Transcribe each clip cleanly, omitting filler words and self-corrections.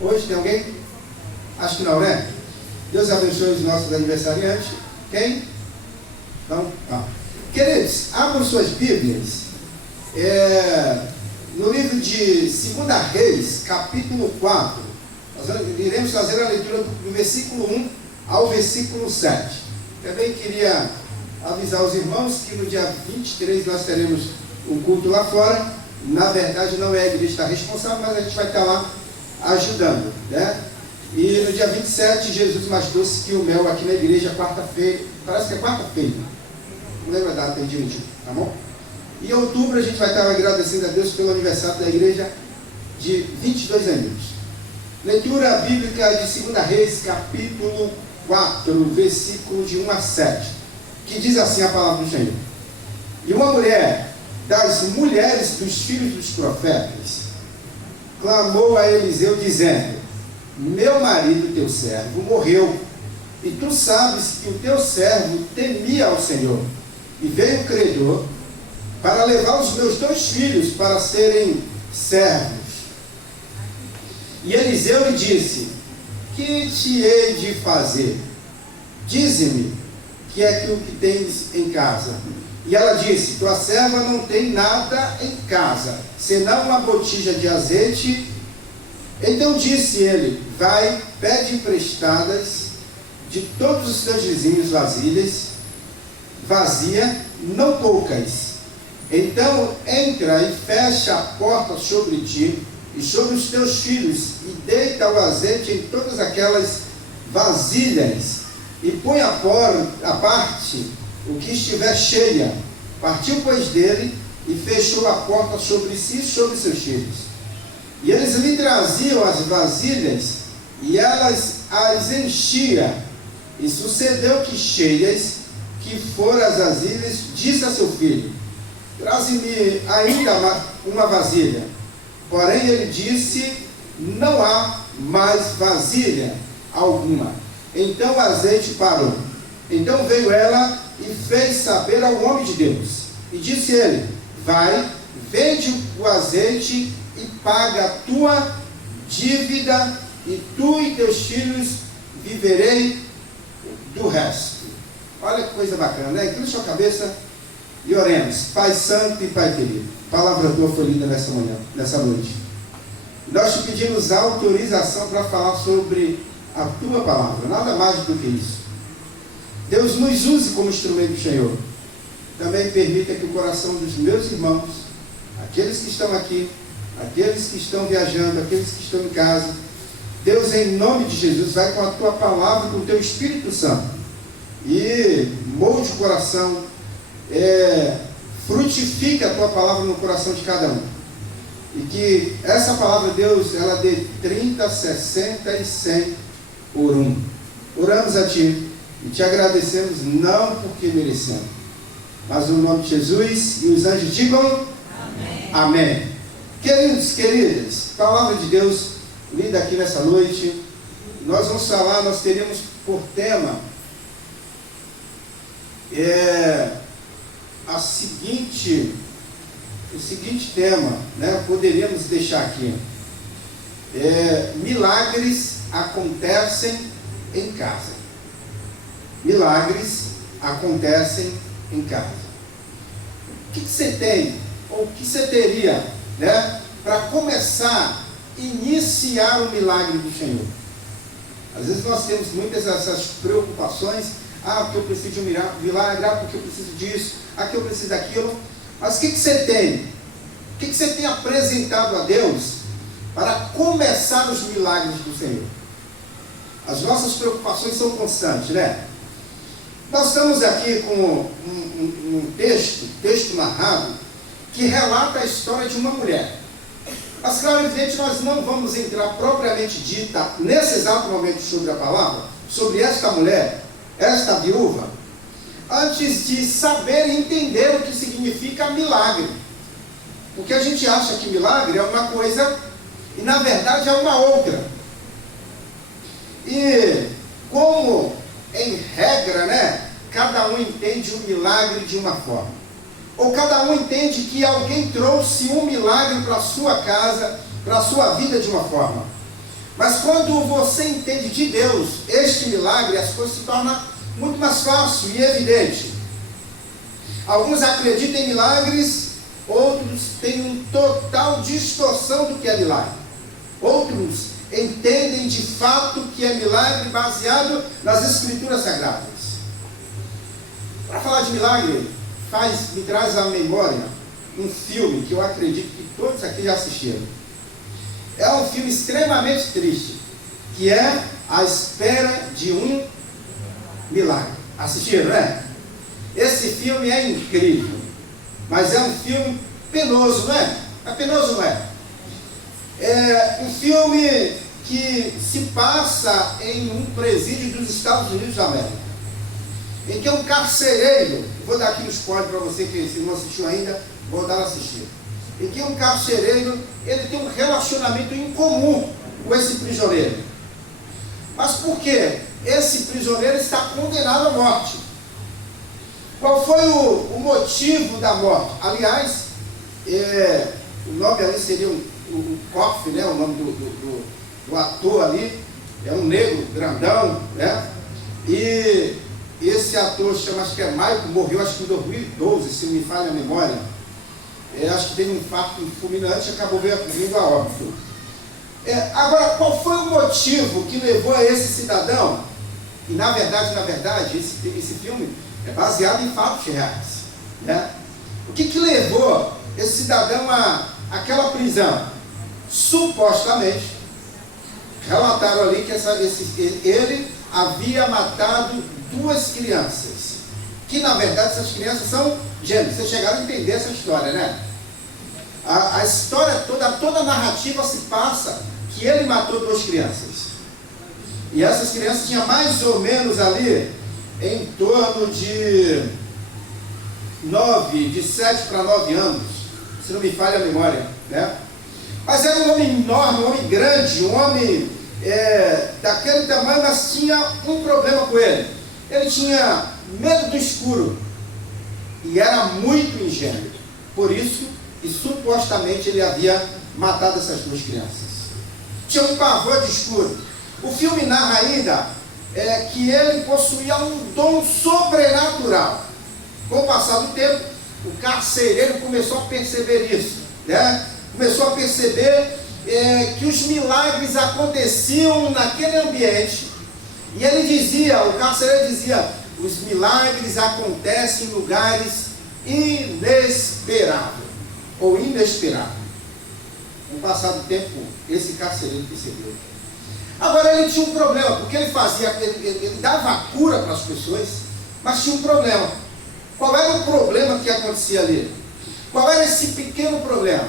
Hoje tem alguém? Acho que não, né? Deus abençoe os nossos aniversariantes. Quem? Não? Ah. Queridos, abram suas Bíblias. No livro de 2 Reis, capítulo 4. Nós iremos fazer a leitura do versículo 1 ao versículo 7. Também queria avisar os irmãos que no dia 23 nós teremos um culto lá fora. Na verdade não é a igreja que está responsável, mas a gente vai estar lá ajudando, né? E no dia 27, Jesus mais doce que o mel aqui na igreja, quarta-feira, parece que é quarta-feira, não lembro a data, tem direitinho, tá bom? E em outubro a gente vai estar agradecendo a Deus pelo aniversário da igreja de 22 anos. Leitura bíblica de 2 Reis, capítulo 4, versículo de 1 a 7, que diz assim a palavra do Senhor. E uma mulher das mulheres dos filhos dos profetas clamou a Eliseu dizendo: meu marido, teu servo, morreu, e tu sabes que o teu servo temia ao Senhor, e veio o credor para levar os meus 2 filhos para serem servos. E Eliseu lhe disse: que te hei de fazer? Dize-me, que é que o que tens em casa? E ela disse: tua serva não tem nada em casa, senão uma botija de azeite. Então disse ele: vai, pede emprestadas de todos os teus vizinhos vasilhas, vazia, não poucas. Então entra e fecha a porta sobre ti e sobre os teus filhos, e deita o azeite em todas aquelas vasilhas, e põe a parte o que estiver cheia. Partiu, pois, dele, e fechou a porta sobre si e sobre seus filhos. E eles lhe traziam as vasilhas, e elas as enchia. E sucedeu que, cheias que foram as vasilhas, disse a seu filho: traze-me ainda uma vasilha. Porém ele disse: não há mais vasilha alguma. Então o azeite parou. Então veio ela e fez saber ao homem de Deus. E disse ele: vai, vende o azeite e paga a tua dívida, e tu e teus filhos viverei do resto. Olha que coisa bacana, né? Inclina sua cabeça e oremos. Pai santo e Pai querido, a palavra tua foi lida nessa manhã, nessa noite. Nós te pedimos autorização para falar sobre a tua palavra, nada mais do que isso. Deus, nos use como instrumento do Senhor. Também permita que o coração dos meus irmãos, aqueles que estão aqui, aqueles que estão viajando, aqueles que estão em casa, Deus, em nome de Jesus, vai com a tua palavra, com o teu Espírito Santo, e molde o coração, frutifique a tua palavra no coração de cada um, e que essa palavra, Deus, ela dê 30, 60 e 100 por um. Oramos a ti e te agradecemos, não porque merecemos, mas no nome de Jesus, e os anjos digam amém. Amém. Queridos, queridas, palavra de Deus lida aqui nessa noite. Nós vamos falar, nós teremos por tema o seguinte tema, né? Poderíamos deixar aqui: milagres acontecem em casa. Milagres acontecem em casa. O que você tem, ou o que você teria, né, para começar, iniciar o milagre do Senhor? Às vezes nós temos muitas essas preocupações: porque eu preciso de um milagre, porque eu preciso disso, que eu preciso daquilo. Mas o que você tem? O que você tem apresentado a Deus para começar os milagres do Senhor? As nossas preocupações são constantes, né? Nós estamos aqui com um texto narrado, que relata a história de uma mulher. Mas, claro, evidente, nós não vamos entrar propriamente dita, nesse exato momento, sobre a palavra, sobre esta mulher, esta viúva, antes de saber e entender o que significa milagre. Porque a gente acha que milagre é uma coisa, e na verdade é uma outra. E como, em regra, né, cada um entende o milagre de uma forma. Ou cada um entende que alguém trouxe um milagre para a sua casa, para a sua vida de uma forma. Mas quando você entende de Deus este milagre, as coisas se tornam muito mais fácil e evidente. Alguns acreditam em milagres, outros têm uma total distorção do que é milagre. Outros entendem de fato que é milagre baseado nas Escrituras Sagradas. Para falar de milagre, me traz à memória um filme que eu acredito que todos aqui já assistiram. É um filme extremamente triste, que é A Espera de um Milagre. Assistiram, né? Esse filme é incrível, mas é um filme penoso, não é? É penoso, não é? É um filme que se passa em um presídio dos Estados Unidos da América, em que um carcereiro, vou dar aqui um spoiler para você que se não assistiu ainda, vou dar a assistir. Em que um carcereiro, ele tem um relacionamento em comum com esse prisioneiro. Mas por quê? Esse prisioneiro está condenado à morte. Qual foi o motivo da morte? Aliás, o nome ali seria o Koff, né? O nome do ator ali, é um negro grandão, né? E esse ator, acho que é Michael, morreu acho que em 2012, se não me falha a memória. Acho que teve um infarto fulminante e acabou vindo a óbito. Agora, qual foi o motivo que levou a esse cidadão? E na verdade, esse filme é baseado em fatos reais, né? O que levou esse cidadão àquela prisão? Supostamente, relataram ali que ele havia matado 2 crianças, que na verdade essas crianças são gêmeos. Vocês chegaram a entender essa história, né? A história toda a narrativa se passa que ele matou 2 crianças. E essas crianças tinham mais ou menos ali em torno de 7 para 9 anos, se não me falha a memória, né? Mas era um homem enorme, um homem grande, um homem daquele tamanho, mas tinha um problema com ele. Ele tinha medo do escuro e era muito ingênuo. Por isso, e supostamente ele havia matado essas 2 crianças. Tinha um pavor de escuro. O filme narra ainda que ele possuía um dom sobrenatural. Com o passar do tempo, o carcereiro começou a perceber isso, né? Começou a perceber que os milagres aconteciam naquele ambiente. E ele dizia, o carcereiro dizia, os milagres acontecem em lugares inesperados, ou inesperados. Com o passar do tempo, esse carcereiro percebeu. Agora ele tinha um problema, porque ele dava cura para as pessoas, mas tinha um problema. Qual era o problema que acontecia ali? Qual era esse pequeno problema?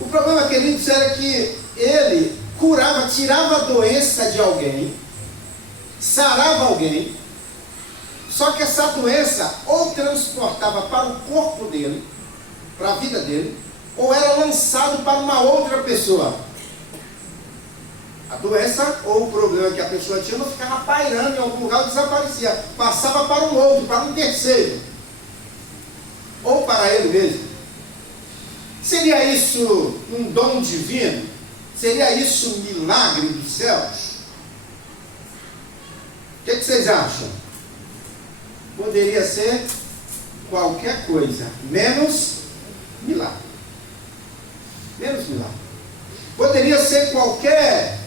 O problema, queridos, era que ele curava, tirava a doença de alguém, sarava alguém, só que essa doença ou transportava para o corpo dele, para a vida dele, ou era lançado para uma outra pessoa. A doença ou o problema que a pessoa tinha não ficava pairando em algum lugar, desaparecia, passava para um outro, para um terceiro, ou para ele mesmo. Seria isso um dom divino? Seria isso um milagre dos céus? O que vocês acham? Poderia ser qualquer coisa, menos milagre. Menos milagre. Poderia ser qualquer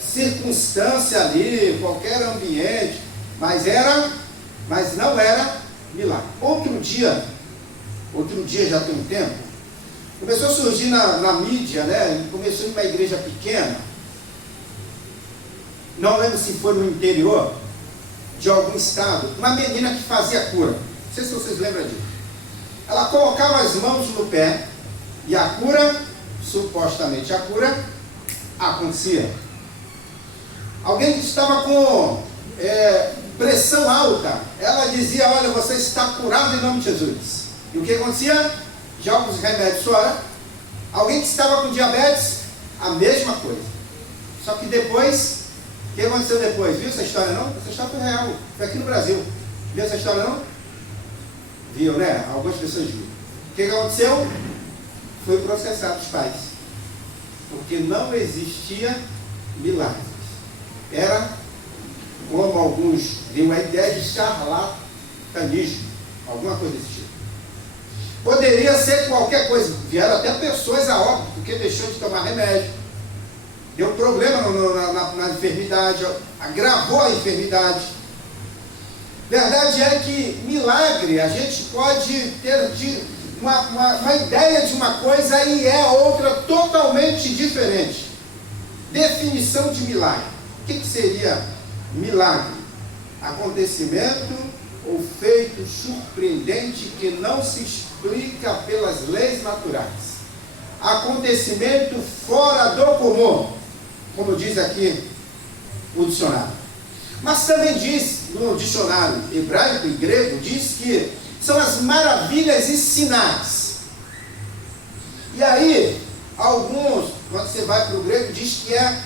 circunstância ali, qualquer ambiente, mas não era milagre. Outro dia já tem um tempo, começou a surgir na mídia, né? Começou em uma igreja pequena, não lembro se foi no interior de algum estado, uma menina que fazia cura. Não sei se vocês lembram disso. Ela colocava as mãos no pé e a cura, supostamente a cura, acontecia. Alguém que estava com pressão alta, ela dizia, olha, você está curado em nome de Jesus. E o que acontecia? Joga os remédios fora. Alguém que estava com diabetes, a mesma coisa. Só que depois, o que aconteceu depois? Viu essa história não? Essa história foi real, foi aqui no Brasil. Viu essa história não? Viu, né? Algumas pessoas viram. O que aconteceu? Foi processado os pais. Porque não existia milagres. Era, como alguns têm uma ideia, de charlatanismo, alguma coisa desse tipo. Poderia ser qualquer coisa. Vieram até pessoas a óbito, porque deixou de tomar remédio, deu problema na enfermidade, agravou a enfermidade. Verdade é que milagre, a gente pode ter uma ideia de uma coisa e é outra totalmente diferente. Definição de milagre. O que seria milagre? Acontecimento ou feito surpreendente que não se explica pelas leis naturais. Acontecimento fora do comum, como diz aqui o dicionário. Mas também diz, no dicionário hebraico e grego, diz que são as maravilhas e sinais. E aí, alguns, quando você vai para o grego, diz que é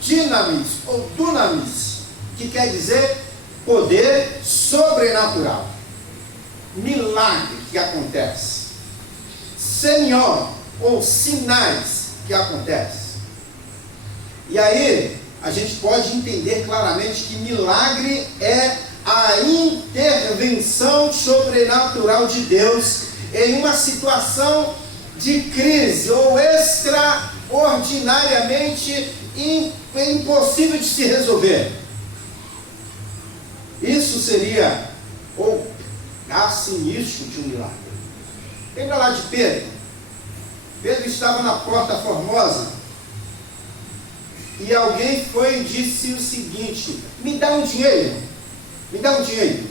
dinamis ou dunamis, que quer dizer poder sobrenatural. Milagre que acontece. Senhor, ou sinais que acontecem. E aí, a gente pode entender claramente que milagre é a intervenção sobrenatural de Deus em uma situação de crise ou extraordinariamente impossível de se resolver. Isso seria o início de um milagre. Lembra lá de Pedro? Pedro estava na Porta Formosa e alguém foi e disse o seguinte: me dá um dinheiro, me dá um dinheiro.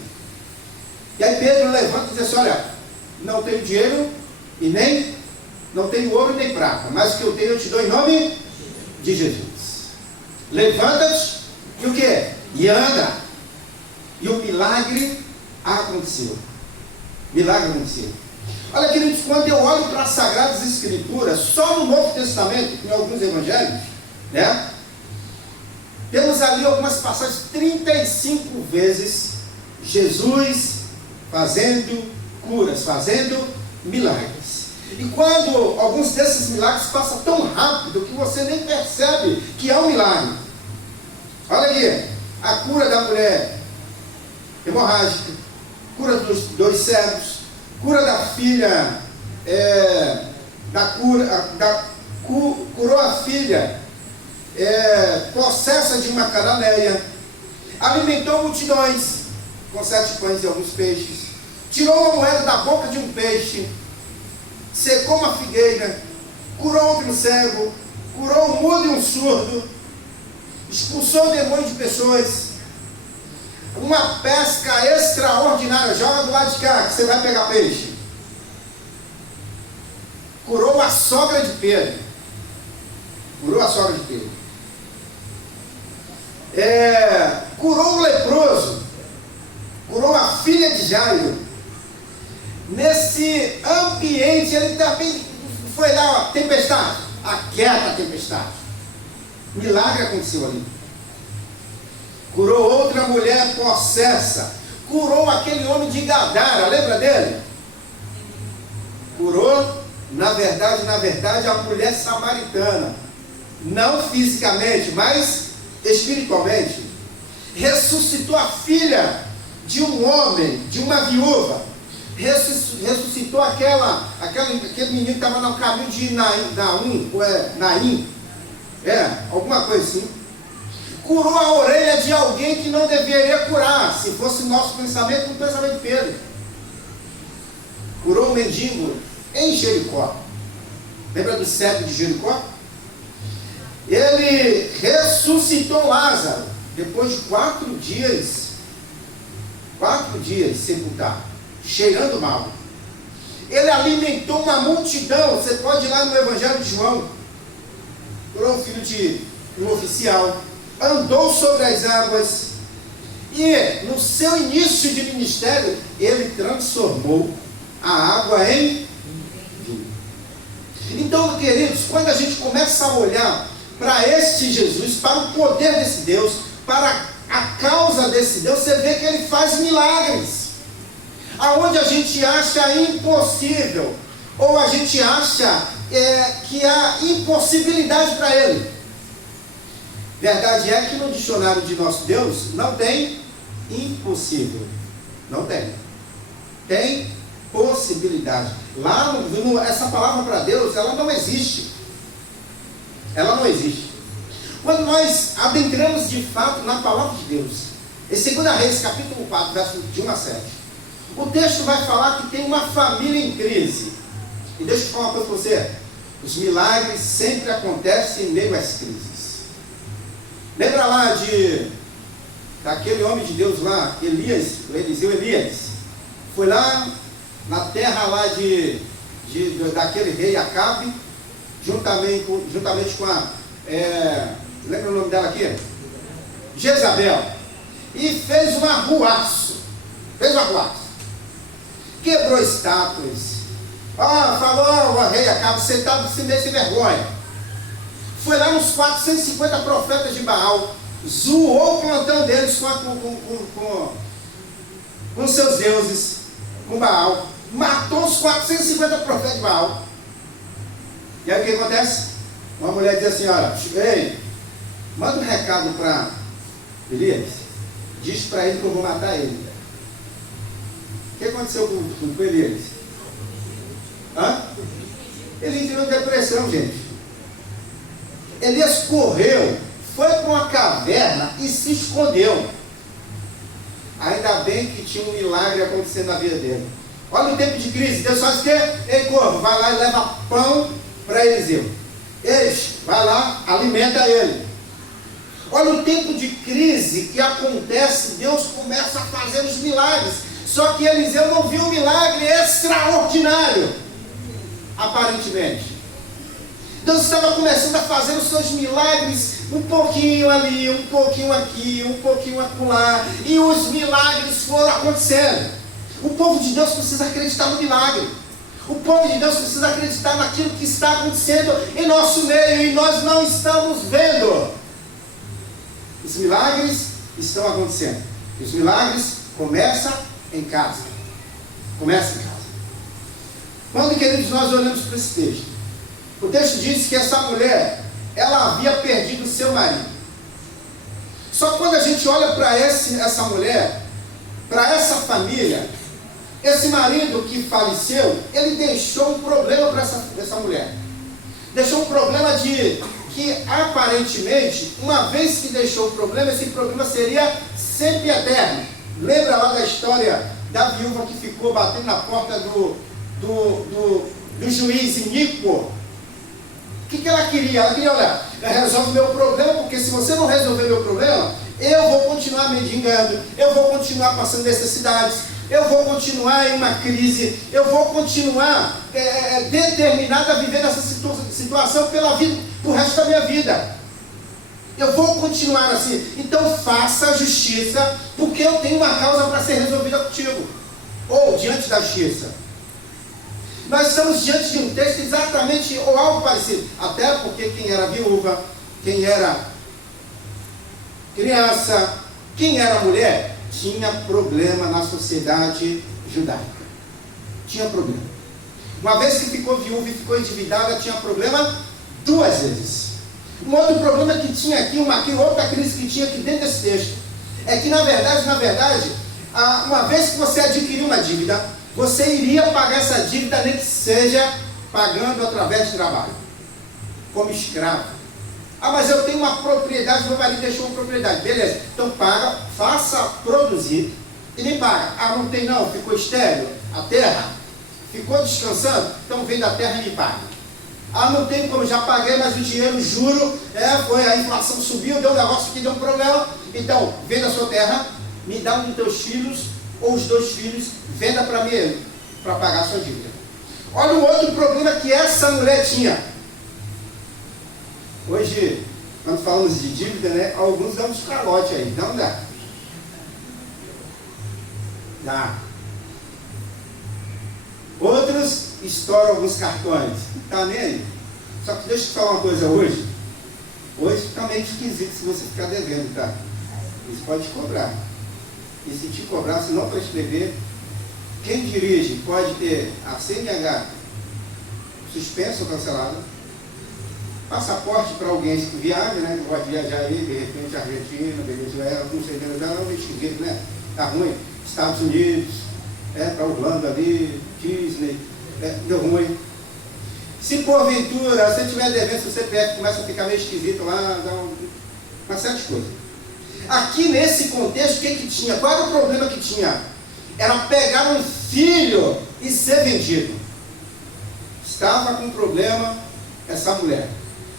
E aí Pedro levanta e diz assim: olha, não tenho dinheiro e nem não tenho ouro nem prata, mas o que eu tenho eu te dou em nome de Jesus. Levanta-te e o que? E anda. E o milagre aconteceu. Milagre aconteceu. Olha, queridos, quando eu olho para as Sagradas Escrituras, só no Novo Testamento, em alguns evangelhos, né? Temos ali algumas passagens, 35 vezes, Jesus fazendo curas, fazendo milagres. E quando alguns desses milagres passam tão rápido que você nem percebe que é um milagre. Olha aqui, a cura da mulher hemorrágica, cura dos 2 cegos, cura da filha, curou a filha possessa de uma cananeia, alimentou multidões com 7 pães e alguns peixes, tirou uma moeda da boca de um peixe, secou uma figueira, curou outro cego, curou um mudo e um surdo, expulsou o demônio de pessoas. Uma pesca extraordinária. Joga do lado de cá que você vai pegar peixe. Curou a sogra de Pedro. Curou a sogra de Pedro. Curou o leproso. Curou a filha de Jairo. Nesse ambiente ele também foi lá, tempestade. Aquieta a tempestade. Milagre aconteceu ali. Curou outra mulher possessa. Curou aquele homem de Gadara, lembra dele? Curou, na verdade, a mulher samaritana. Não fisicamente, mas espiritualmente. Ressuscitou a filha de um homem, de uma viúva. Ressuscitou aquele menino que estava no caminho de Naim. Alguma coisa assim. Curou a orelha de alguém que não deveria curar, se fosse o nosso pensamento, o pensamento de Pedro. Curou o mendigo em Jericó. Lembra do cego de Jericó? Ele ressuscitou Lázaro, depois de 4 dias sepultado, cheirando mal. Ele alimentou uma multidão. Você pode ir lá no Evangelho de João. Curou o filho de um oficial. Andou sobre as águas e no seu início de ministério ele transformou a água em vinho. Então, queridos, quando a gente começa a olhar para este Jesus, para o poder desse Deus, para a causa desse Deus, você vê que ele faz milagres aonde a gente acha impossível, ou a gente acha que há impossibilidade para ele. Verdade é que no dicionário de nosso Deus não tem impossível. Não tem. Tem possibilidade. Lá, essa palavra para Deus, ela não existe. Ela não existe. Quando nós adentramos de fato na palavra de Deus, em 2 Reis, capítulo 4, verso de 1 a 7, o texto vai falar que tem uma família em crise. E deixa eu falar uma coisa para você. Os milagres sempre acontecem em meio às crises. Lembra lá daquele homem de Deus lá, Eliseu Elias? Foi lá na terra lá daquele rei Acabe, juntamente com a... lembra o nome dela aqui? Jezabel. E fez um arruaço. Quebrou estátuas. Falou, o rei Acabe, você está sem vergonha. Foi lá nos 450 profetas de Baal, zoou o plantão deles com seus deuses, com Baal, matou os 450 profetas de Baal. E aí o que acontece? Uma mulher diz assim, olha, ei, manda um recado para Elias, diz para ele que eu vou matar ele. O que aconteceu com Elias? Ele entrou em depressão, gente. Elias correu, foi para uma caverna e se escondeu. Ainda bem que tinha um milagre acontecendo na vida dele. Olha o tempo de crise, Deus faz o quê? Ei, corvo, vai lá e leva pão para Eliseu. Vai lá, alimenta ele. Olha o tempo de crise que acontece, Deus começa a fazer os milagres. Só que Eliseu não viu um milagre extraordinário, aparentemente. Deus estava começando a fazer os seus milagres, um pouquinho ali, um pouquinho aqui, um pouquinho acolá, e os milagres foram acontecendo. O povo de Deus precisa acreditar no milagre. O povo de Deus precisa acreditar naquilo que está acontecendo em nosso meio, e nós não estamos vendo. Os milagres estão acontecendo. E os milagres começam em casa. Começa em casa. Quando, queridos, nós olhamos para esse texto, o texto diz que essa mulher, ela havia perdido seu marido. Só que quando a gente olha para essa mulher, para essa família, esse marido que faleceu, ele deixou um problema para essa mulher. Deixou um problema que aparentemente, uma vez que deixou o problema, esse problema seria sempre eterno. Lembra lá da história da viúva que ficou batendo na porta do juiz iníquo? O que ela queria? Ela queria, olha, resolve o meu problema, porque se você não resolver o meu problema, eu vou continuar mendigando, eu vou continuar passando necessidades, eu vou continuar em uma crise, eu vou continuar determinado a viver nessa situação pro resto da minha vida. Eu vou continuar assim. Então faça a justiça, porque eu tenho uma causa para ser resolvida contigo, ou diante da justiça. Nós estamos diante de um texto exatamente ou algo parecido. Até porque quem era viúva, quem era criança, quem era mulher, tinha problema na sociedade judaica. Tinha problema. Uma vez que ficou viúva e ficou endividada, tinha problema 2 vezes. Um outro problema que tinha aqui, outra crise que tinha aqui dentro desse texto, é que na verdade, uma vez que você adquiriu uma dívida, você iria pagar essa dívida, nem que seja pagando através de trabalho, como escravo. Mas eu tenho uma propriedade, meu marido deixou uma propriedade. Beleza, então paga, faça produzir e me paga. Não tem não, ficou estéril a terra, ficou descansando, então vem da terra e me paga. Não tem como, já paguei, mas o dinheiro, juro, a inflação subiu, deu um negócio que deu um problema. Então, vem da sua terra, me dá um dos teus filhos, ou os 2 filhos, venda para mim, para pagar a sua dívida. Olha um outro problema que essa mulher tinha. Hoje, quando falamos de dívida, né, alguns dão uns calote aí, não dá? Dá. Outros estouram alguns cartões, não está nem aí. Só que deixa eu te falar uma coisa hoje. Hoje fica meio esquisito se você ficar devendo, tá? Isso pode te cobrar. E se te cobrar, se não prescrever, quem dirige pode ter a CNH suspensa ou cancelada. passaporte para alguém que viaja, né? Que pode viajar aí, de repente, Argentina, Venezuela, não sei, Venezuela não investiguei, né? Tá ruim. Estados Unidos, para Orlando ali, Disney, deu ruim. Se porventura você tiver devendo, seu CPF começa a ficar meio esquisito lá, dá uma série de coisas. Aqui nesse contexto, o que tinha? Qual era o problema que tinha? Era pegar um filho e ser vendido. Estava com problema essa mulher.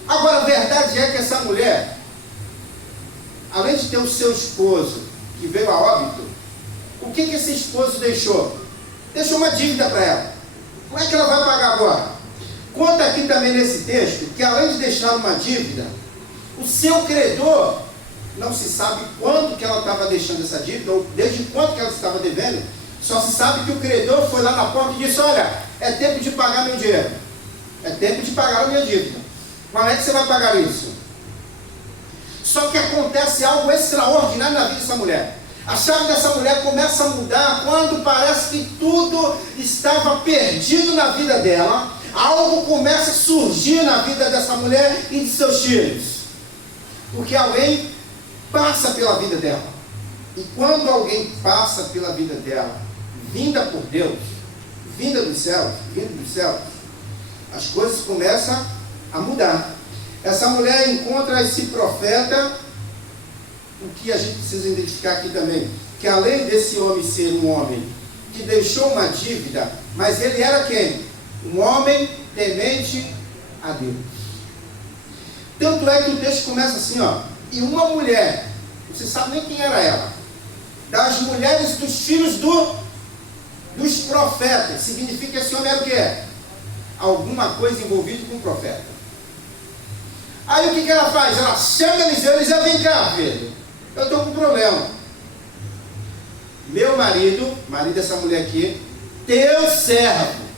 Agora, a verdade é que essa mulher, além de ter o seu esposo, que veio a óbito, o que esse esposo deixou? Deixou uma dívida para ela. Como é que ela vai pagar agora? Conta aqui também nesse texto, que além de deixar uma dívida, o seu credor, não se sabe quando que ela estava deixando essa dívida, ou desde quanto que ela estava devendo, só se sabe que o credor foi lá na porta e disse, olha, é tempo de pagar meu dinheiro, é tempo de pagar a minha dívida. Como é que você vai pagar isso? Só que acontece algo extraordinário na vida dessa mulher. A chave dessa mulher começa a mudar quando parece que tudo estava perdido na vida dela. Algo começa a surgir na vida dessa mulher e de seus filhos. Porque alguém passa pela vida dela. E quando alguém passa pela vida dela, vinda por Deus, vinda dos céus, as coisas começam a mudar. Essa mulher encontra esse profeta, o que a gente precisa identificar aqui também, que além desse homem ser um homem que deixou uma dívida, mas ele era quem? Um homem temente a Deus. Tanto é que o texto começa assim, ó, e uma mulher, você sabe nem quem era ela, das mulheres dos filhos dos profetas, significa que esse homem era o quê? Alguma coisa envolvida com o profeta. Aí o que ela faz? Ela chama Eliseu, vem cá, filho, eu estou com um problema. Meu marido dessa mulher aqui, teu servo.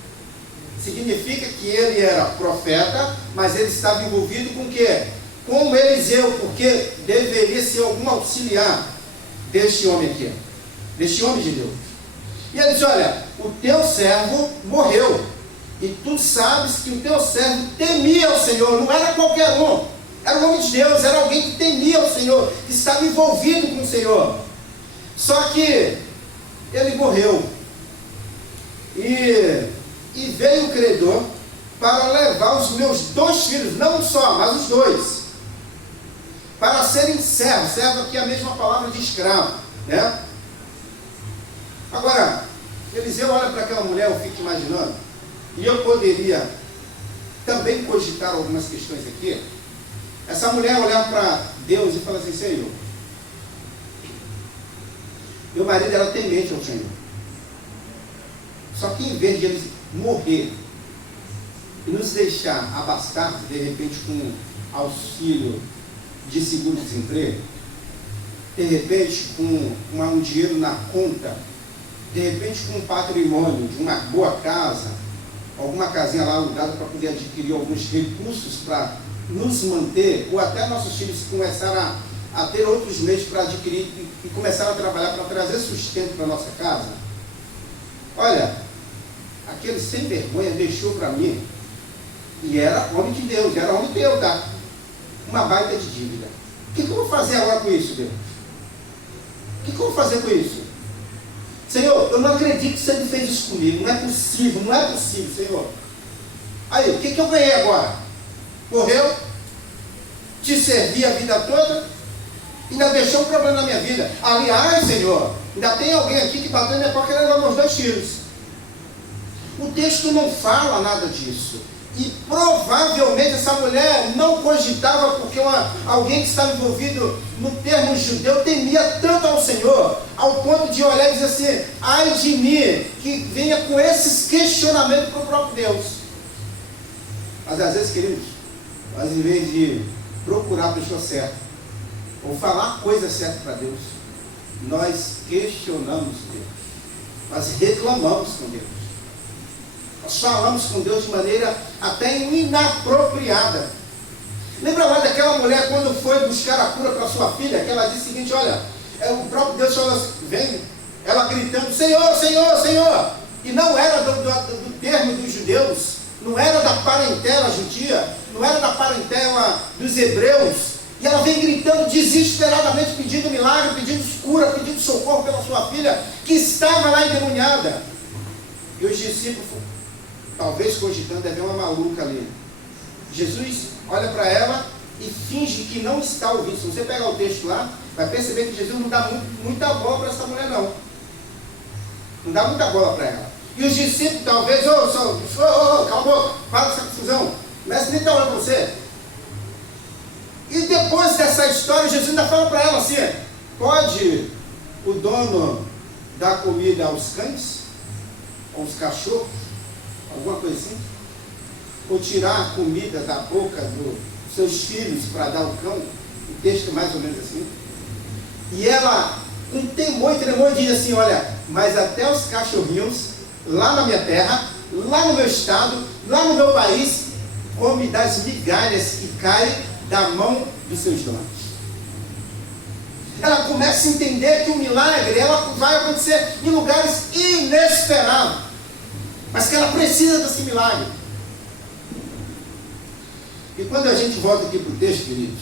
Significa que ele era profeta, mas ele estava envolvido com o quê? Com Eliseu, porque deveria ser algum auxiliar deste homem aqui, deste homem de Deus. E ele diz, olha, o teu servo morreu, e tu sabes que o teu servo temia o Senhor, não era qualquer um, era um homem de Deus, era alguém que temia o Senhor, que estava envolvido com o Senhor. Só que ele morreu, e veio o credor para levar os meus 2 filhos, não um só, mas os 2, para serem servos. Servo aqui é a mesma palavra de escravo, né? Agora, Eliseu olha para aquela mulher, eu fico imaginando, e eu poderia também cogitar algumas questões aqui. Essa mulher olhar para Deus e falar assim, Senhor, meu marido era temente ao Senhor, só que em vez de ele morrer e nos deixar abastar, de repente com auxílio de seguro-desemprego, de repente com um dinheiro na conta, de repente com um patrimônio de uma boa casa, alguma casinha lá alugada para poder adquirir alguns recursos para nos manter, ou até nossos filhos começaram a ter outros meios para adquirir e começaram a trabalhar para trazer sustento para a nossa casa. Olha, aquele sem vergonha deixou para mim, e era homem de Deus, era homem teu, tá? Uma baita de dívida. O que eu vou fazer agora com isso, Deus? O que eu vou fazer com isso? Senhor, eu não acredito que você me fez isso comigo, não é possível, Senhor. Aí, o que eu ganhei agora? Morreu? Te servi a vida toda? Ainda deixou um problema na minha vida. Aliás, Senhor, ainda tem alguém aqui que bateu na minha porta querendo levar meus 2 filhos. O texto não fala nada disso. E provavelmente essa mulher não cogitava, porque alguém que estava envolvido no termo judeu temia tanto ao Senhor, ao ponto de olhar e dizer assim, ai de mim, que venha com esses questionamentos para o próprio Deus. Mas às vezes, queridos, nós em vez de procurar a pessoa certa, ou falar a coisa certa para Deus, nós questionamos Deus, nós reclamamos com Deus. Nós falamos com Deus de maneira até inapropriada. Lembra lá daquela mulher quando foi buscar a cura para sua filha, que ela disse o seguinte, olha, o próprio Deus falou assim, vem, ela gritando, Senhor, Senhor, Senhor, e não era do termo dos judeus, não era da parentela judia, não era da parentela dos hebreus, e ela vem gritando desesperadamente, pedindo milagre, pedindo cura, pedindo socorro pela sua filha, que estava lá endemoniada. E os discípulos, talvez cogitando, deve haver uma maluca ali. Jesus olha para ela e finge que não está ouvindo. Se você pegar o texto lá, vai perceber que Jesus não dá muita bola para essa mulher, não. Não dá muita bola para ela. E os discípulos, talvez, cala a boca, para essa confusão. O mestre nem está olhando para você. E depois dessa história, Jesus ainda fala para ela assim: pode o dono dar comida aos cães? Aos cachorros? Alguma coisa assim? Ou tirar a comida da boca dos seus filhos para dar ao cão? O texto é mais ou menos assim. E ela, com temor e tremor, diz assim: olha, mas até os cachorrinhos, lá na minha terra, lá no meu estado, lá no meu país, come das migalhas que caem da mão dos seus donos. Ela começa a entender que o milagre vai acontecer em lugares inesperados, mas que ela precisa desse milagre. E quando a gente volta aqui para o texto, queridos,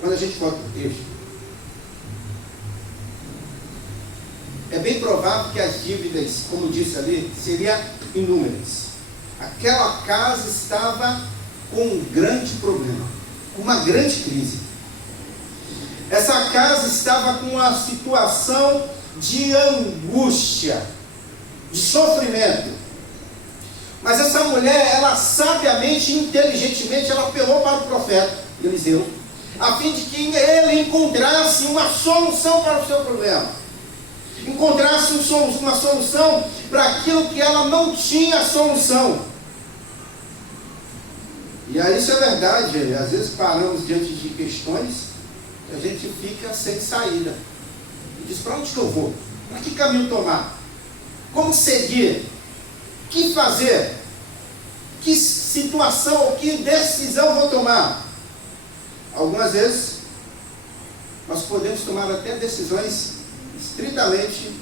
quando a gente volta para o texto, é bem provável que as dívidas, como disse ali, seriam inúmeras. Aquela casa estava com um grande problema, com uma grande crise. Essa casa estava com uma situação de angústia, de sofrimento. Mas essa mulher, ela sabiamente, inteligentemente, ela apelou para o profeta Eliseu, a fim de que ele encontrasse uma solução para o seu problema. Encontrasse uma solução para aquilo que ela não tinha solução. E aí isso é verdade, às vezes paramos diante de questões que a gente fica sem saída. E diz: para onde que eu vou? Para que caminho tomar? Como seguir? O que fazer? Que situação ou que decisão vou tomar? Algumas vezes nós podemos tomar até decisões estritamente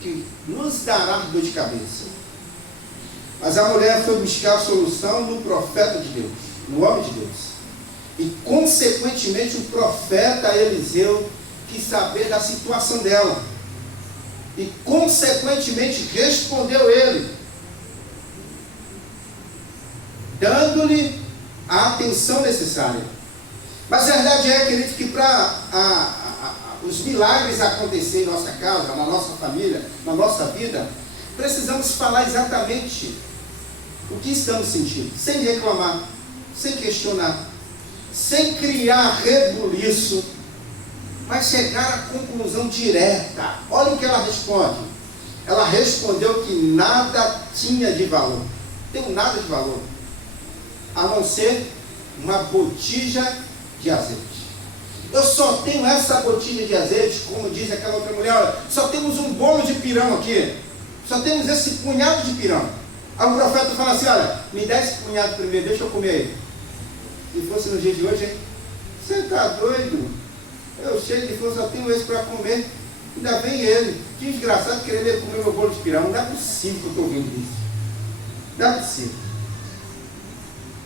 que nos dará dor de cabeça. Mas a mulher foi buscar a solução no profeta de Deus, no homem de Deus. E consequentemente o profeta Eliseu quis saber da situação dela. E consequentemente respondeu ele, dando-lhe a atenção necessária. Mas a verdade é, querido, que para os milagres acontecerem em nossa casa, na nossa família, na nossa vida, precisamos falar exatamente o que estamos sentindo, sem reclamar, sem questionar, sem criar rebuliço, mas chegar à conclusão direta. Olha o que ela responde. Ela respondeu que nada tinha de valor, não tem nada de valor, a não ser uma botija de azeite. Eu só tenho essa botija de azeite, como diz aquela outra mulher: olha, só temos um bolo de pirão aqui, só temos esse punhado de pirão. Aí o profeta fala assim: olha, me dá esse punhado primeiro, deixa eu comer ele. Se fosse no dia de hoje, hein? Você está doido? Eu chego de força, só tenho esse para comer, ainda vem ele. Que desgraçado querer comer meu bolo de pirão. Não é possível que eu estou ouvindo isso. Não é possível.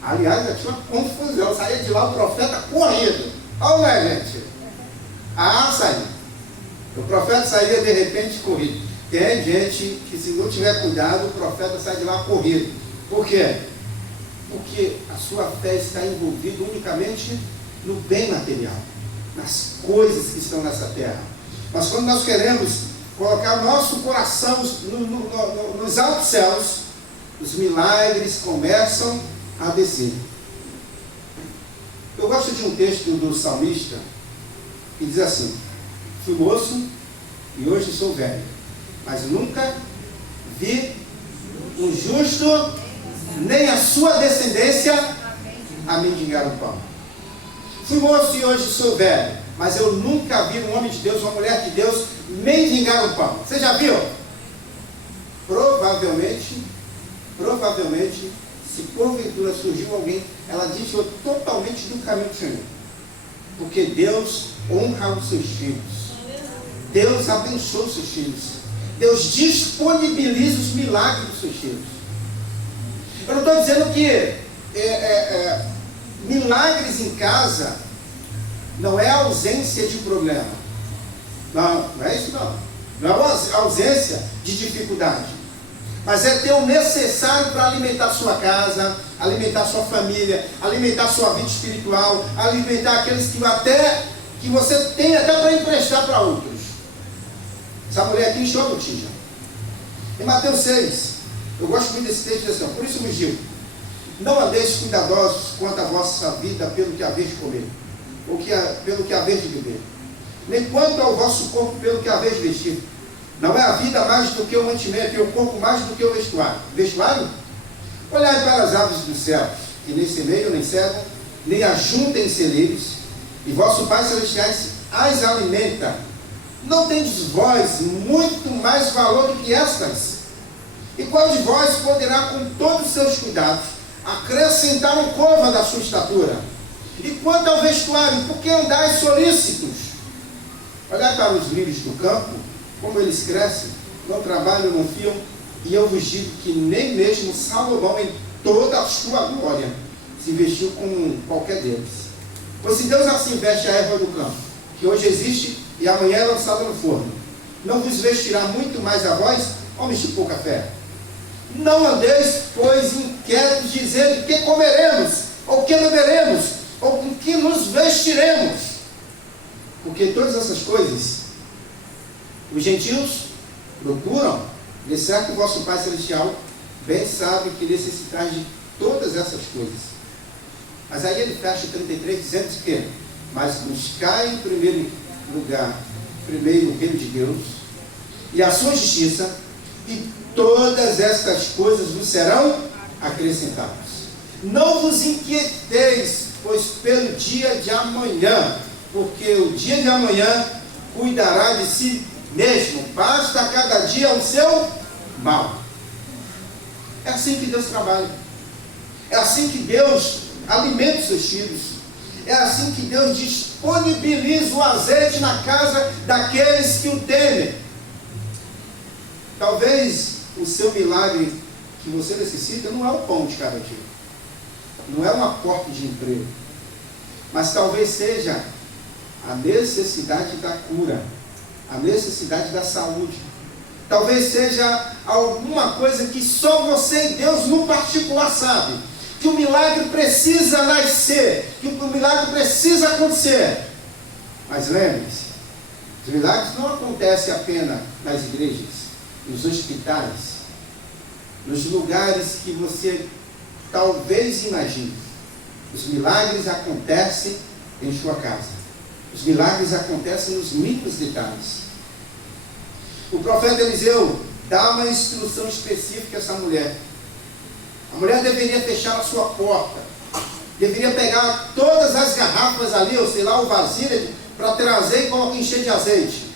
Aliás, eu tinha uma confusão. Eu saía de lá, o profeta correndo. Olha, gente. Saía. O profeta saía de repente corrido. Tem gente que, se não tiver cuidado, o profeta sai de lá corrido. Por quê? Porque a sua fé está envolvida unicamente no bem material, nas coisas que estão nessa terra. Mas quando nós queremos colocar nosso coração nos altos céus, os milagres começam a descer. Eu gosto de um texto do salmista que diz assim: fui moço e hoje sou velho, mas nunca vi um justo nem a sua descendência a mendigar o pão. Fui moço e hoje sou velho, mas eu nunca vi um homem de Deus, uma mulher de Deus mendigar o pão. Você já viu? Provavelmente, se porventura surgiu alguém, ela desviou totalmente do caminho do Senhor. Porque Deus honra os seus filhos. Deus abençoa os seus filhos. Deus disponibiliza os milagres dos seus filhos. Eu não estou dizendo que milagres em casa não é ausência de problema. Não, não é isso não. Não é ausência de dificuldade. Mas é ter o necessário para alimentar sua casa, alimentar sua família, alimentar sua vida espiritual, alimentar aqueles que você tem até para emprestar para outros. Essa mulher aqui encheu a botija. Em Mateus 6, eu gosto muito desse texto, diz assim, por isso vos digo, não andeis cuidadosos quanto à vossa vida pelo que haver de comer, ou pelo que haver de beber, nem quanto ao vosso corpo pelo que haver de vestir. Não é a vida mais do que o mantimento, e o corpo mais do que o vestuário. Vestuário? Olhai para as aves dos céus, que nem semeiam, nem cegam, nem ajuntem em celeiros, e vosso Pai Celestial as alimenta. Não tendes vós muito mais valor do que estas? E qual de vós poderá, com todos os seus cuidados, acrescentar um côvado da sua estatura? E quanto ao vestuário, por que andais solícitos? Olhai para os lírios do campo, como eles crescem, não trabalham, não fiam, e eu vos digo que nem mesmo Salomão, em toda a sua glória, se vestiu como qualquer deles. Pois se Deus assim veste a erva do campo, que hoje existe e amanhã é lançada no forno, não vos vestirá muito mais a vós, homens de pouca fé? Não andeis, pois, inquietos, dizendo que comeremos, ou que beberemos, ou com que nos vestiremos, porque todas essas coisas os gentios procuram, de certo o vosso Pai Celestial bem sabe que necessitais de todas essas coisas. Mas aí ele fecha o 33 dizendo que, mas buscai em primeiro lugar, primeiro o reino de Deus e a sua justiça, e todas estas coisas vos serão acrescentadas. Não vos inquieteis, pois pelo dia de amanhã, porque o dia de amanhã cuidará de si mesmo, basta a cada dia o seu mal. É assim que Deus trabalha. É assim que Deus alimenta os seus filhos. É assim que Deus disponibiliza o azeite na casa daqueles que o temem. Talvez o seu milagre que você necessita não é o pão de cada dia, não é uma porta de emprego, mas talvez seja a necessidade da cura, a necessidade da saúde. Talvez seja alguma coisa que só você e Deus no particular sabe, que o milagre precisa nascer, que o milagre precisa acontecer. Mas lembre-se, os milagres não acontecem apenas nas igrejas, nos hospitais, nos lugares que você talvez imagine. Os milagres acontecem em sua casa. Os milagres acontecem nos mínimos detalhes. O profeta Eliseu dá uma instrução específica a essa mulher. A mulher deveria fechar a sua porta, deveria pegar todas as garrafas ali, ou sei lá, o vasilha, para trazer e encher de azeite.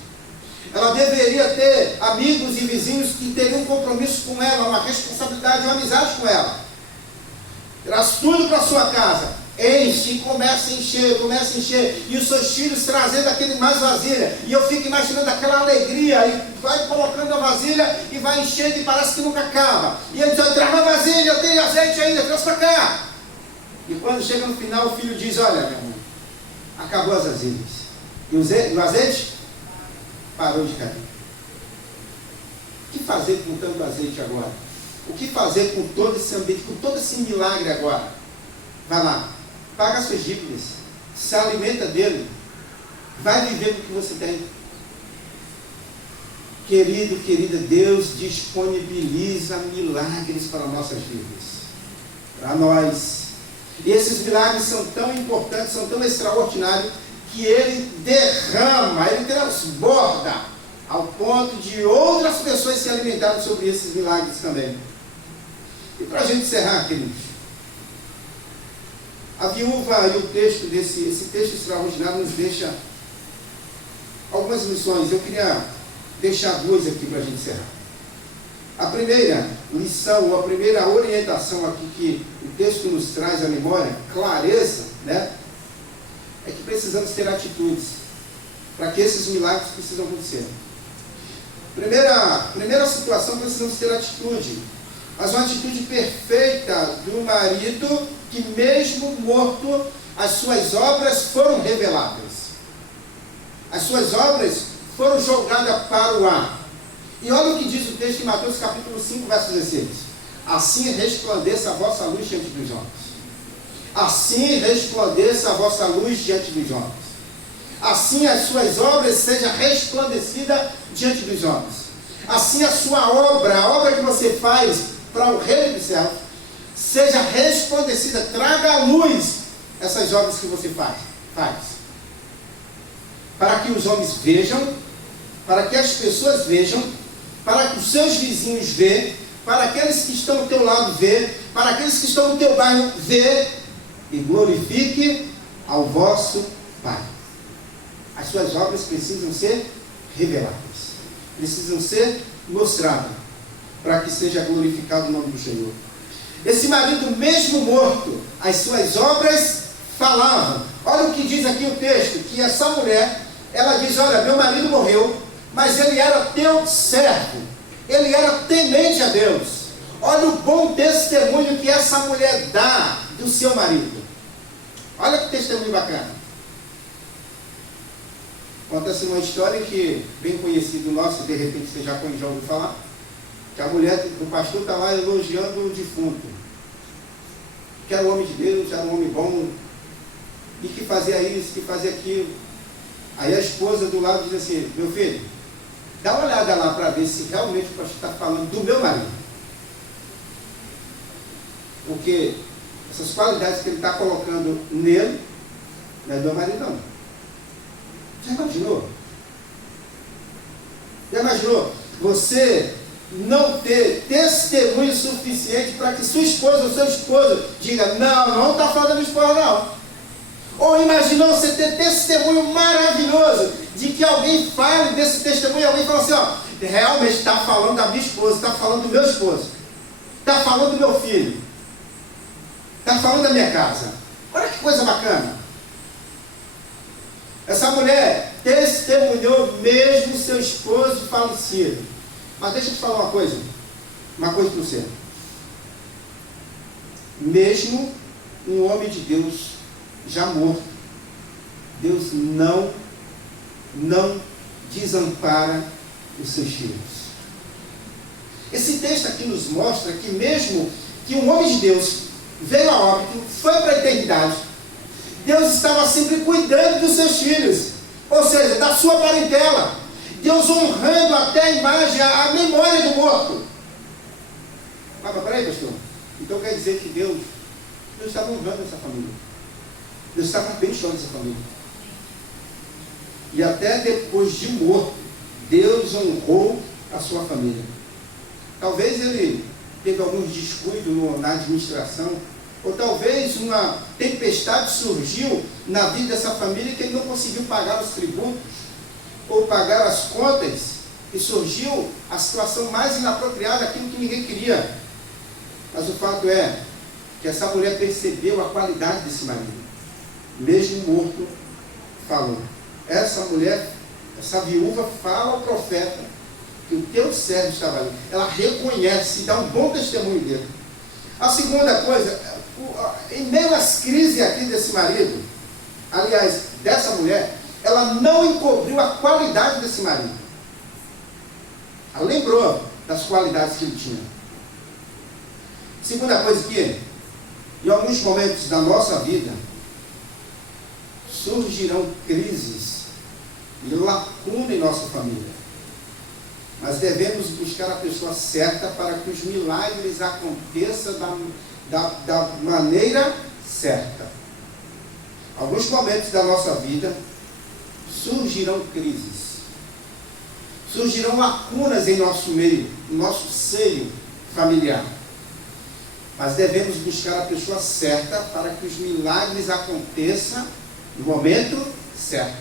Ela deveria ter amigos e vizinhos que teriam um compromisso com ela, uma responsabilidade, uma amizade com ela. Traz tudo para a sua casa, enche e começa a encher, e os seus filhos trazendo aquele mais vasilha, e eu fico imaginando aquela alegria, e vai colocando a vasilha, e vai enchendo, e parece que nunca acaba, e ele diz, traz uma vasilha, eu tenho azeite ainda, traz para cá. E quando chega no final, o filho diz, olha minha mãe, acabou as vasilhas, e o azeite parou de cair. O que fazer com tanto azeite agora? O que fazer com todo esse ambiente, com todo esse milagre agora? Vai lá, paga as suas dívidas, se alimenta dele, vai viver do que você tem. Querido, querida, Deus disponibiliza milagres para nossas vidas, para nós. E esses milagres são tão importantes, são tão extraordinários, que Ele derrama, Ele transborda, ao ponto de outras pessoas se alimentarem sobre esses milagres também. E para a gente encerrar, queridos, a viúva e o texto esse texto extraordinário nos deixa algumas lições. Eu queria deixar duas aqui para a gente encerrar. A primeira lição, ou a primeira orientação aqui que o texto nos traz à memória, clareza, né? É que precisamos ter atitudes para que esses milagres precisam acontecer. Primeira situação, precisamos ter atitude. mas uma atitude perfeita do marido que, mesmo morto, as suas obras foram reveladas. As suas obras foram jogadas para o ar. E olha o que diz o texto em Mateus capítulo 5, verso 16. Assim resplandeça a vossa luz diante dos homens. Assim resplandeça a vossa luz diante dos homens. Assim as suas obras sejam resplandecidas diante dos homens. Assim a sua obra, a obra que você faz para o reino dos céus, seja resplandecida, traga à luz essas obras que você faz. Para que os homens vejam, para que as pessoas vejam, para que os seus vizinhos vejam, para aqueles que estão ao teu lado vejam, para aqueles que estão no teu bairro vejam, e glorifique ao vosso Pai. As suas obras precisam ser reveladas, precisam ser mostradas, para que seja glorificado o nome do Senhor. Esse marido, mesmo morto, as suas obras falavam. Olha o que diz aqui o texto, que essa mulher, ela diz, olha, meu marido morreu, mas ele era teu servo, ele era temente a Deus. Olha o bom testemunho que essa mulher dá do seu marido. Olha que testemunho bacana. Conta-se uma história que, bem conhecido nosso, de repente você já ouviu falar, que a mulher do pastor está lá elogiando o defunto, que era um homem de Deus, era um homem bom, e que fazia isso, que fazia aquilo. Aí a esposa do lado diz assim, meu filho, dá uma olhada lá para ver se realmente o pastor está falando do meu marido. Porque essas qualidades que ele está colocando nele, não é do meu marido não. Já imaginou? Já imaginou? Você não ter testemunho suficiente para que sua esposa ou seu esposo diga, não está falando da minha esposa não. Ou imaginou você ter testemunho maravilhoso de que alguém fale desse testemunho e alguém fala assim, ó, realmente está falando da minha esposa, está falando do meu esposo, está falando do meu filho, está falando da minha casa. Olha que coisa bacana. Essa mulher testemunhou mesmo seu esposo falecido. Mas deixa eu te falar uma coisa para você. Mesmo um homem de Deus já morto, Deus não desampara os seus filhos. Esse texto aqui nos mostra que mesmo que um homem de Deus veio a óbito, foi para a eternidade, Deus estava sempre cuidando dos seus filhos, ou seja, da sua parentela. Deus honrando até a imagem, a memória do morto. Mas peraí, pastor, então quer dizer que Deus estava honrando essa família, Deus estava abençoando essa família, e até depois de morto Deus honrou a sua família. Talvez ele teve alguns descuidos na administração, ou talvez uma tempestade surgiu na vida dessa família que ele não conseguiu pagar os tributos ou pagar as contas, e surgiu a situação mais inapropriada, aquilo que ninguém queria. Mas o fato é que essa mulher percebeu a qualidade desse marido, mesmo morto, falou. Essa mulher, essa viúva, fala ao profeta que o teu servo estava ali. Ela reconhece e dá um bom testemunho dele. A segunda coisa, em meio às crises aqui desse marido, aliás, dessa mulher, ela não encobriu a qualidade desse marido. Ela lembrou das qualidades que ele tinha. Segunda coisa que, em alguns momentos da nossa vida, surgirão crises e lacuna em nossa família. Mas devemos buscar a pessoa certa para que os milagres aconteçam da maneira certa. Alguns momentos da nossa vida surgirão crises, surgirão lacunas em nosso meio, no nosso seio familiar. Mas devemos buscar a pessoa certa para que os milagres aconteçam no momento certo.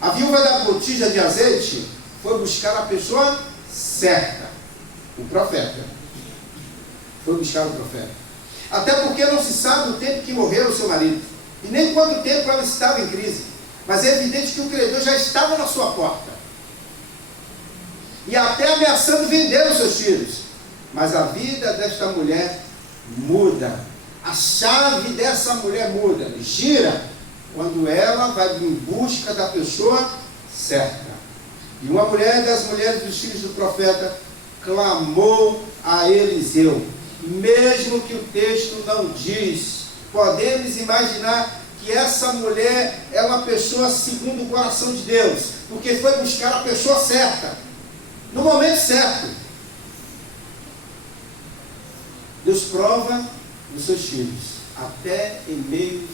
A viúva da botija de azeite foi buscar a pessoa certa, o profeta. Foi buscar o profeta. Até porque não se sabe o tempo que morreu o seu marido, e nem quanto tempo ela estava em crise. Mas é evidente que o credor já estava na sua porta, e até ameaçando vender os seus filhos. mas a vida desta mulher muda. A chave dessa mulher muda, gira, quando ela vai em busca da pessoa certa. E uma mulher das mulheres dos filhos do profeta clamou a Eliseu. Mesmo que o texto não diz, podemos imaginar que essa mulher é uma pessoa segundo o coração de Deus, porque foi buscar a pessoa certa, no momento certo. Deus prova os seus filhos, até em meio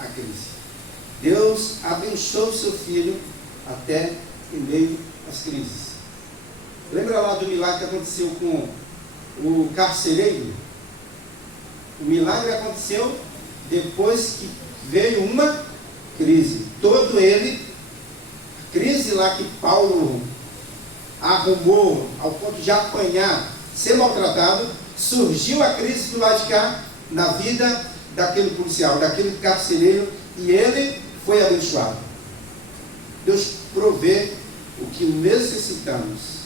à crise. Deus abençoou o seu filho até em meio às crises. Lembra lá do milagre que aconteceu com o carcereiro? O milagre aconteceu depois que veio uma crise. Todo ele, a crise lá que Paulo arrumou ao ponto de apanhar, ser maltratado, surgiu a crise do lado de cá, na vida daquele policial, daquele carcereiro, e ele foi abençoado. Deus provê o que necessitamos,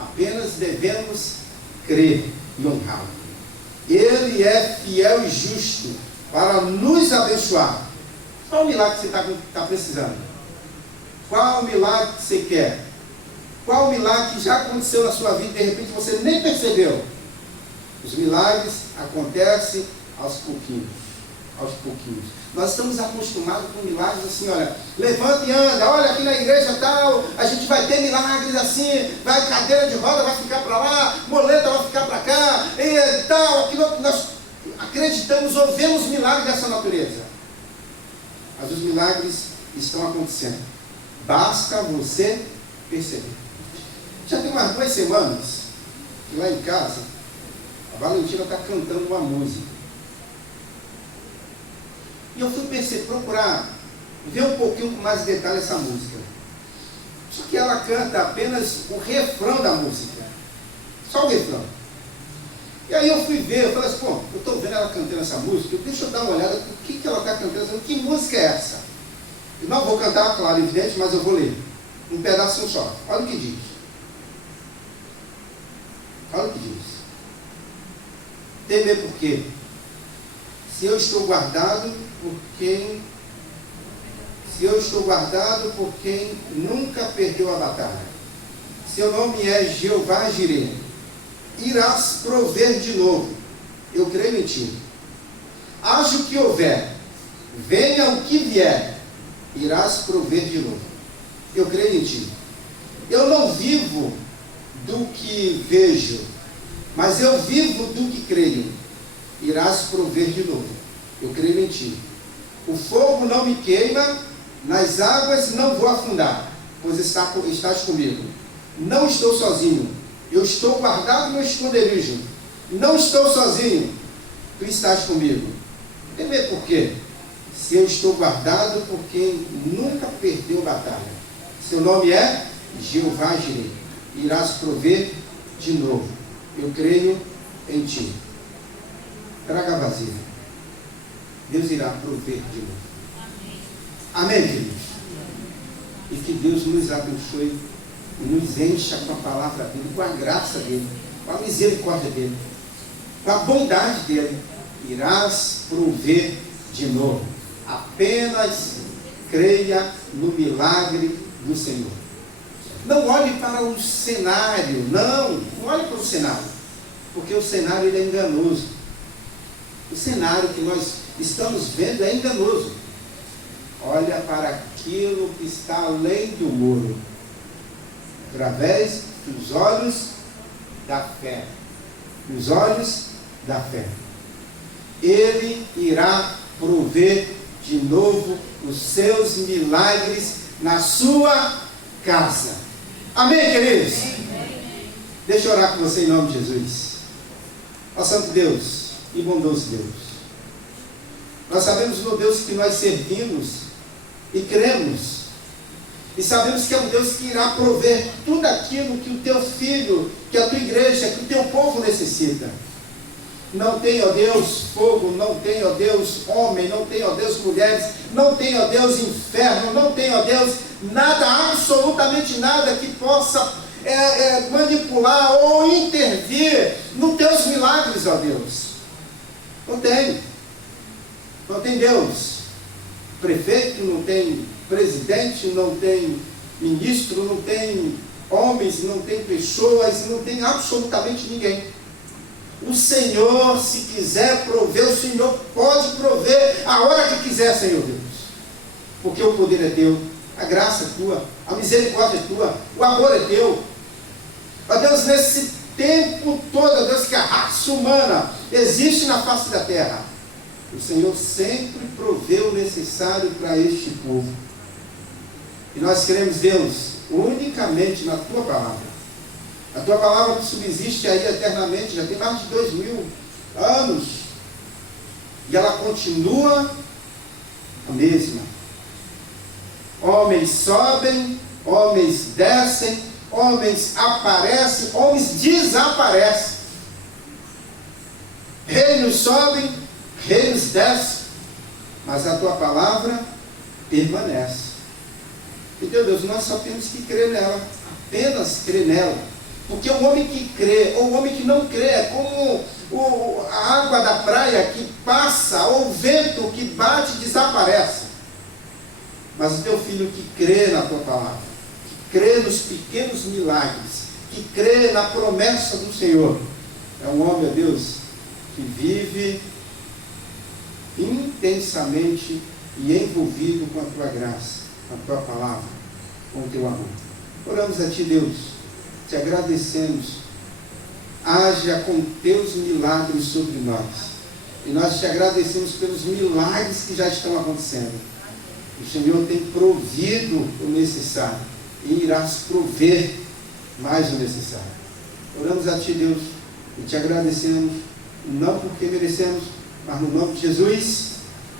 apenas devemos crer e honrá-lo. Ele é fiel e justo para nos abençoar. Qual o milagre que você está precisando? Qual o milagre que você quer? Qual o milagre que já aconteceu na sua vida e de repente você nem percebeu? Os milagres acontecem aos pouquinhos. Aos pouquinhos. Nós estamos acostumados com milagres assim, olha, levanta e anda, olha aqui na igreja tal, a gente vai ter milagres assim, vai cadeira de roda vai ficar para lá, moleta vai ficar para cá, e tal, aquilo. Nós acreditamos ou vemos milagres dessa natureza. Mas os milagres estão acontecendo. Basta você perceber. Já tem umas 2 semanas que lá em casa a Valentina está cantando uma música. E eu fui procurar ver um pouquinho com mais detalhe essa música. Só que ela canta apenas o refrão da música. Só o refrão. E aí eu fui ver, eu falei assim, pô, eu estou vendo ela cantando essa música, deixa eu dar uma olhada no que ela está cantando, que música é essa? Eu não vou cantar, claro, evidente, mas eu vou ler. Um pedacinho só. Olha o que diz. Olha o que diz. Temer por quê? Se eu estou guardado por quem nunca perdeu a batalha. Seu nome é Jeová Jireh. Irás prover de novo. Eu creio em ti. Haja o que houver, venha o que vier, irás prover de novo. Eu creio em ti. Eu não vivo do que vejo, mas eu vivo do que creio. Irás prover de novo. Eu creio em ti. O fogo não me queima, nas águas não vou afundar, pois estás comigo. Não estou sozinho, eu estou guardado no esconderijo. Não estou sozinho, tu estás comigo. Temer por quê? Se eu estou guardado por quem nunca perdeu batalha. Seu nome é Jeová Jireh. Irás prover de novo. Eu creio em ti. Traga a vasilha. Deus irá prover de novo. Amém, queridos? E que Deus nos abençoe e nos encha com a palavra dele, com a graça dele, com a misericórdia dele, com a bondade dele. Irás prover de novo. Apenas creia no milagre do Senhor. Não olhe para o cenário, não olhe para o cenário, porque o cenário ele é enganoso. O cenário que nós estamos vendo é enganoso. Olha para aquilo que está além do muro, através dos olhos da fé. Os olhos da fé. Ele irá prover de novo os seus milagres na sua casa. Amém, queridos? Amém. Deixa eu orar com você em nome de Jesus. Ó Santo Deus e bondoso Deus, nós sabemos no Deus que nós servimos e cremos, e sabemos que é um Deus que irá prover tudo aquilo que o teu filho, que a tua igreja, que o teu povo necessita. Não tem, ó Deus, fogo, não tem, ó Deus, homem, não tem, ó Deus, mulheres, não tem, ó Deus, inferno, não tem, ó Deus, nada, absolutamente nada que possa manipular ou intervir nos teus milagres, ó Deus. Não tem. Não tem Deus. Prefeito, não tem presidente, não tem ministro, não tem homens, não tem pessoas, não tem absolutamente ninguém. O Senhor, se quiser prover, o Senhor pode prover a hora que quiser, Senhor Deus. Porque o poder é teu, a graça é tua, a misericórdia é tua, o amor é teu. Ó Deus, nesse tempo todo, ó Deus, que a raça humana existe na face da terra, o Senhor sempre proveu o necessário para este povo. E nós queremos, Deus, unicamente na tua palavra. A tua palavra que subsiste aí eternamente, já tem mais de 2000 anos. E ela continua a mesma. Homens sobem, homens descem, homens aparecem, homens desaparecem. Reinos sobem, reinos descem, mas a tua palavra permanece. Então, Deus, nós só temos que crer nela, apenas crer nela. Porque o homem que crê, ou o homem que não crê, é como a água da praia que passa, ou o vento que bate e desaparece. Mas o teu filho que crê na tua palavra, que crê nos pequenos milagres, que crê na promessa do Senhor, é um homem, ó Deus, que vive intensamente e envolvido com a tua graça, com a tua palavra, com o teu amor. Oramos a ti, Deus, te agradecemos. Haja com teus milagres sobre nós. E nós te agradecemos pelos milagres que já estão acontecendo. O Senhor tem provido o necessário e irás prover mais o necessário. Oramos a ti, Deus, e te agradecemos, não porque merecemos, mas no nome de Jesus.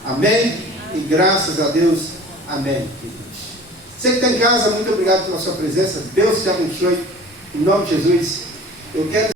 Amém. E graças a Deus. Amém. Você que está em casa, muito obrigado pela sua presença. Deus te abençoe. Em nome de Jesus, eu quero